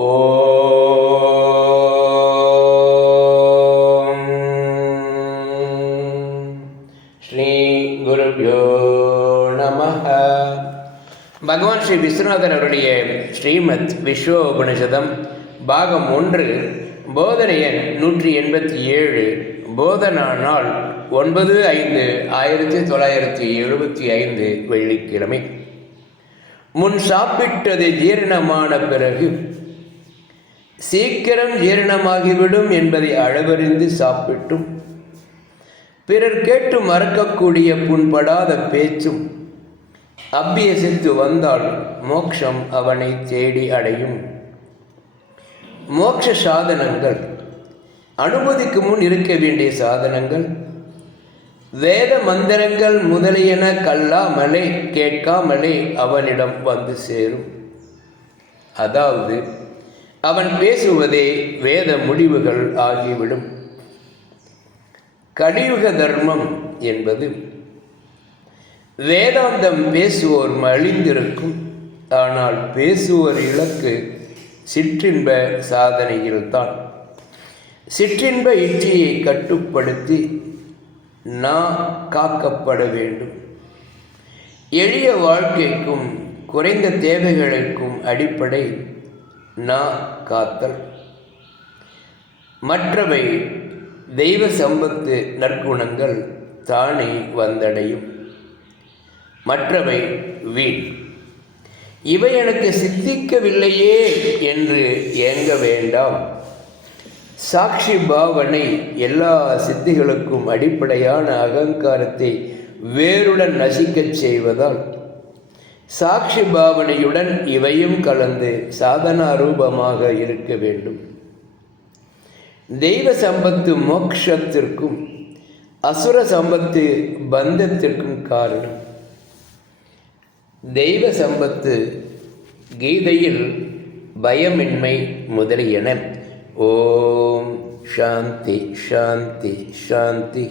ஓம் ஸ்ரீ குருப்யோ நமஹ. பகவான் ஸ்ரீ விஸ்வநாதன் அவருடைய ஸ்ரீமத் விஸ்வோபனிஷதம் பாகம் 1 போதனை எண் 187 போதனா நாள் 9/5/1975 வெள்ளிக்கிழமை. முன் சாப்பிட்டது ஜீரணமான பிறகு சீக்கிரம் ஜீரணமாகிவிடும் என்பதை அளவறிந்து சாப்பிட்டும் பிறர் கேட்டு மறக்கக்கூடிய புண்படாத பேச்சும் அபியசித்து வந்தால் மோட்சம் அவனை தேடி அடையும். மோட்ச சாதனங்கள், அனுமதிக்கு முன் இருக்க வேண்டிய சாதனங்கள், வேத மந்திரங்கள் முதலியன கல்லாமலே கேட்காமலே அவனிடம் வந்து சேரும். அதாவது அவன் பேசுவதே வேத முடிவுகள் ஆகிவிடும். கலியுக தர்மம் என்பது வேதாந்தம் பேசுவோர் மலிந்திருக்கும், ஆனால் பேசுவோர் இலக்கு சிற்றின்ப சாதனையில்தான். சிற்றின்ப இச்சையை கட்டுப்படுத்தி நான் காக்கப்பட வேண்டும். எளிய வாழ்க்கைக்கும் குறைந்த தேவைகளுக்கும் அடிப்படை நான் காத்தல். மற்றவை தெய்வ சம்பத்து நற்குணங்கள் தானே வந்தடையும். மற்றவை வீண். இவை எனக்கு சித்திக்கவில்லையே என்று ஏங்க வேண்டாம். சாட்சி பாவனை எல்லா சித்திகளுக்கும் அடிப்படையான அகங்காரத்தை வேருடன் நசிக்கச் செய்வதால் சாட்சி பாவனையுடன் இவையும் கலந்து சாதனா ரூபமாக இருக்க வேண்டும். தெய்வ சம்பத்து மோட்சத்திற்கும் அசுர சம்பத்து பந்தத்திற்கும் காரணம். தெய்வ சம்பத்து கீதையில் பயமின்மை முதலியன. ஓம் சாந்தி சாந்தி சாந்தி.